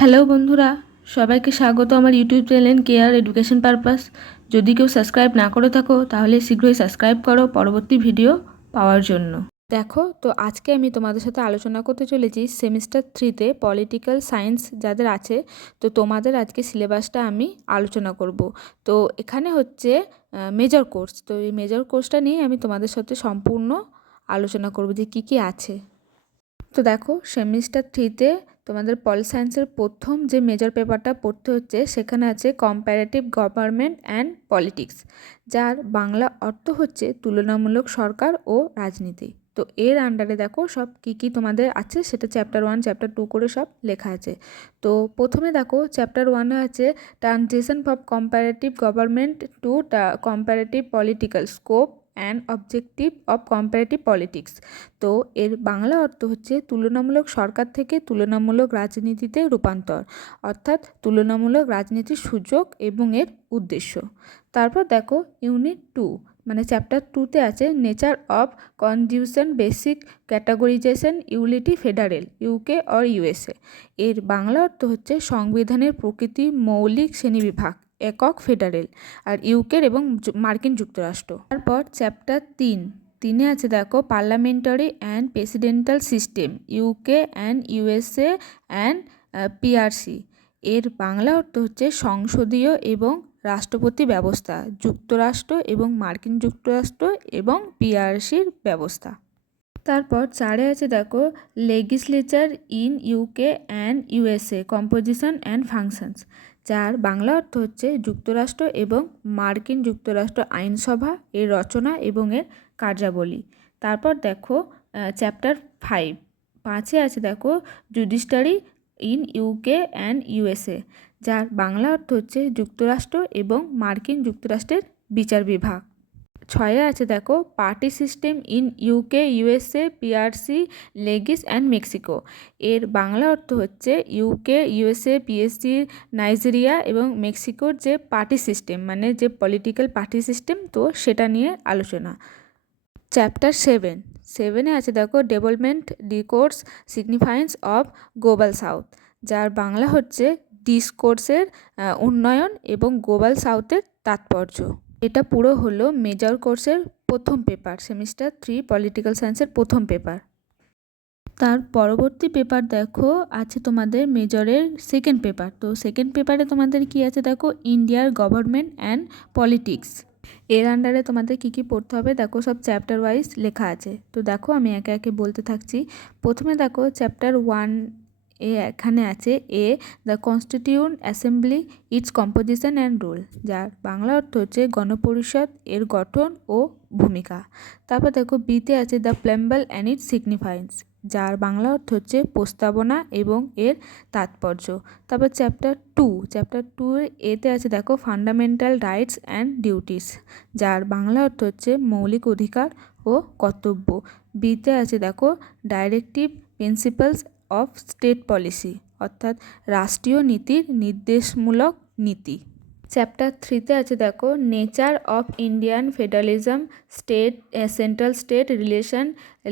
Hello বন্ধুরা, সবাইকে স্বাগত আমার YouTube channel care education purpose. যদি কেউ সাবস্ক্রাইব না করে থাকো তাহলে শীঘ্রই সাবস্ক্রাইব করো পরবর্তী ভিডিও পাওয়ার জন্য। দেখো তো আজকে আমি তোমাদের সাথে আলোচনা করতে চলেছি সেমিস্টার 3-তে পলিটিক্যাল সায়েন্স যাদের আছে, তো তোমাদের আজকে সিলেবাসটা আমি আলোচনা করব। তো এখানে হচ্ছে মেজর কোর্স, তো এই মেজর কোর্সটা নিয়ে আমি তোমাদের সাথে সম্পূর্ণ আলোচনা করব যে কী কী আছে। তো দেখো সেমিস্টার 3-তে তোমাদের পল সায়েন্সের প্রথম যে মেজর পেপারটা পড়তে হচ্ছে সেখানে আছে কম্প্যারেটিভ গভর্নমেন্ট অ্যান্ড পলিটিক্স, যার বাংলা অর্থ হচ্ছে তুলনামূলক সরকার ও রাজনীতি। তো এর আন্ডারে দেখো সব কী কী তোমাদের আছে সেটা চ্যাপ্টার 1 চ্যাপ্টার 2 করে সব লেখা আছে। তো প্রথমে দেখো চ্যাপ্টার 1-এ আছে transition from comparative government to comparative political scope and objective of comparative politics. তো এর বাংলা অর্থ হচ্ছে তুলনামূলক সরকার থেকে তুলনামূলক রাজনীতিতে রূপান্তর, অর্থাৎ তুলনামূলক রাজনীতির সুযোগ এবং এর উদ্দেশ্য। তারপর দেখো ইউনিট 2 মানে চ্যাপ্টার 2-তে আছে nature of constitution basic categorization ইউলিটি ফেডারেল ইউকে অর ইউএসএ। এর বাংলা অর্থ হচ্ছে সংবিধানের প্রকৃতি মৌলিক শ্রেণীবিভাগ একক ফেডারেল আর ইউকের এবং মার্কিন যুক্তরাষ্ট্র। তারপর চ্যাপ্টার 3 আছে দেখো parliamentary and প্রেসিডেন্টাল system UK and USA and PRC. এর বাংলা অর্থ হচ্ছে সংসদীয় এবং রাষ্ট্রপতি ব্যবস্থা যুক্তরাষ্ট্র এবং মার্কিন যুক্তরাষ্ট্র এবং পিআরসির ব্যবস্থা। তারপর 4-এ আছে দেখো legislature in UK and USA composition and functions, যার বাংলা অর্থ হচ্ছে যুক্তরাষ্ট্র এবং মার্কিন যুক্তরাষ্ট্র আইনসভা এর রচনা এবং এর কার্যাবলী। তারপর দেখো চ্যাপ্টার 5-এ আছে দেখো judiciary in UK and USA, যার বাংলা অর্থ হচ্ছে যুক্তরাষ্ট্র এবং মার্কিন যুক্তরাষ্ট্রের বিচার বিভাগ। 6-এ আছে দেখো party system in UK USA PRC leggings and Mexico. এর বাংলা অর্থ হচ্ছে ইউকে ইউএসএ পিএসসি নাইজেরিয়া এবং মেক্সিকোর যে পার্টি সিস্টেম মানে যে পলিটিক্যাল পার্টি সিস্টেম, তো সেটা নিয়ে আলোচনা। চ্যাপ্টার 7-এ আছে দেখো development discourse significance of global south, যার বাংলা হচ্ছে ডিসকোর্সের উন্নয়ন এবং গ্লোবাল সাউথের তাৎপর্য। এটা পুরো হলো মেজর কোর্সের প্রথম পেপার, সেমিস্টার 3 পলিটিক্যাল সায়েন্সের প্রথম পেপার। তার পরবর্তী পেপার দেখো আছে তোমাদের মেজরের সেকেন্ড পেপার। তো সেকেন্ড পেপারে তোমাদের কি আছে দেখো ইন্ডিয়ার গভর্নমেন্ট অ্যান্ড পলিটিক্স। এর আন্ডারে তোমাদের কী কী পড়তে হবে দেখো সব চ্যাপ্টার ওয়াইজ লেখা আছে। তো দেখো আমি একে একে বলতে থাকছি। প্রথমে দেখো চ্যাপ্টার 1 এখানে আছে the constituent assembly its composition and role, যার বাংলা অর্থ হচ্ছে গণপরিষদ এর গঠন ও ভূমিকা। তারপর দেখো বিতে আছে দ্য প্রেম্বল অ্যান্ড ইটস সিগনিফায়েন্স, যার বাংলা অর্থ হচ্ছে প্রস্তাবনা এবং এর তাৎপর্য। তারপর চ্যাপ্টার 2 এতে আছে দেখো ফান্ডামেন্টাল রাইটস অ্যান্ড ডিউটিস, যার বাংলা অর্থ হচ্ছে মৌলিক অধিকার ও কর্তব্য। বিতে আছে দেখো directive principles of state policy, অর্থাৎ রাষ্ট্রীয় নীতির নির্দেশমূলক নীতি। চ্যাপ্টার 3-তে আছে দেখো nature of Indian federalism state central state relation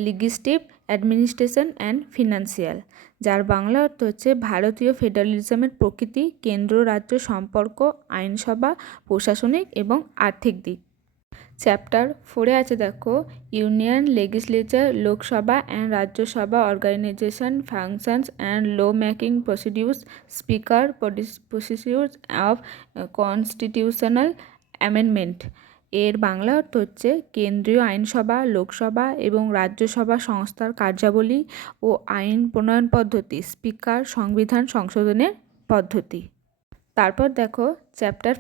legislative administration and financial, যার বাংলা অর্থ হচ্ছে ভারতীয় ফেডারেলিজমের প্রকৃতি কেন্দ্র রাজ্য সম্পর্ক আইনসভা প্রশাসনিক এবং আর্থিক দিক। চ্যাপ্টার 4-এ আছে দেখো union legislature Lok Sabha and Rajya Sabha organisation functions and law making procedures speaker procedures of constitutional amendment. এর বাংলা অর্থ হচ্ছে কেন্দ্রীয় আইনসভা লোকসভা এবং রাজ্যসভা সংস্থার কার্যাবলী ও আইন প্রণয়ন পদ্ধতি স্পিকার সংবিধান সংশোধনের পদ্ধতি। তারপর দেখো চ্যাপ্টার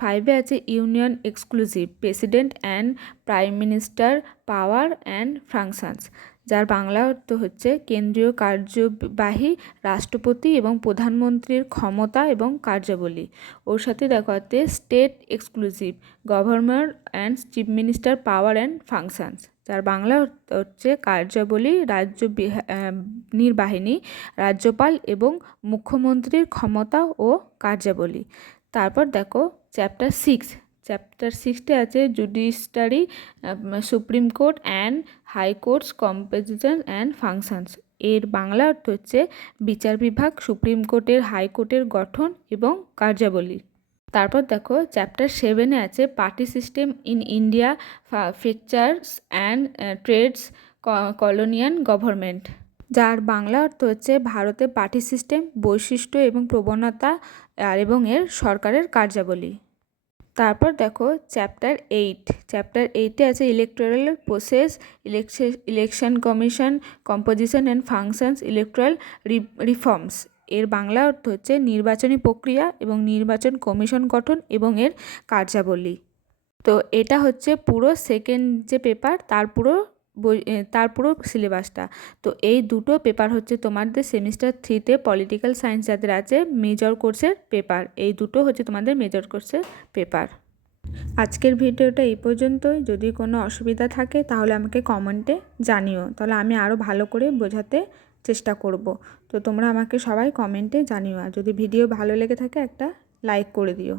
5-এ আছে union exclusive president and prime minister power and functions, যার বাংলা অর্থ হচ্ছে কেন্দ্রীয় কার্যবাহী রাষ্ট্রপতি এবং প্রধানমন্ত্রীর ক্ষমতা এবং কার্যাবলী। ওর সাথে দেখো আছে state exclusive governor and chief minister power and functions, যার বাংলা হচ্ছে কার্যাবলী রাজ্য নির্বাহিনী রাজ্যপাল এবং মুখ্যমন্ত্রীর ক্ষমতা ও কার্যাবলী। তারপর দেখো চ্যাপ্টার 6-এ আছে judiciary supreme court and high courts composition and functions, এর বাংলা অর্থ হচ্ছে বিচার বিভাগ, সুপ্রিম কোর্টের, হাইকোর্টের গঠন এবং কার্যাবলী। তারপর দেখো চ্যাপ্টার 7-এ আছে party system in India, features and trends, colonial government, যার বাংলা অর্থ হচ্ছে ভারতে পার্টি সিস্টেম, বৈশিষ্ট্য এবং প্রবণতা এবং এর সরকারের কার্যাবলী। তারপর দেখো চ্যাপ্টার 8-এ আছে electoral process, election commission, composition and functions, electoral reforms. এর বাংলা অর্থ হচ্ছে নির্বাচনী প্রক্রিয়া এবং নির্বাচন কমিশন গঠন এবং এর কার্যাবলী। তো এটা হচ্ছে পুরো সেকেন্ড যে পেপার, তার পুরো সিলেবাসটা। তো এই দুটো পেপার হচ্ছে তোমাদের সেমিস্টার 3-তে পলিটিক্যাল সায়েন্স যাদের আছে মেজর কোর্সের পেপার। এই দুটো হচ্ছে তোমাদের মেজর কোর্সের পেপার। আজকের ভিডিওটা এই পর্যন্তই। যদি কোনো অসুবিধা থাকে তাহলে আমাকে কমেন্টে জানিও, তাহলে আমি আরও ভালো করে বোঝাতে চেষ্টা করব। তো তোমরা আমাকে সবাই কমেন্টে জানিও, আর যদি ভিডিও ভালো লেগে থাকে একটা লাইক করে দিও।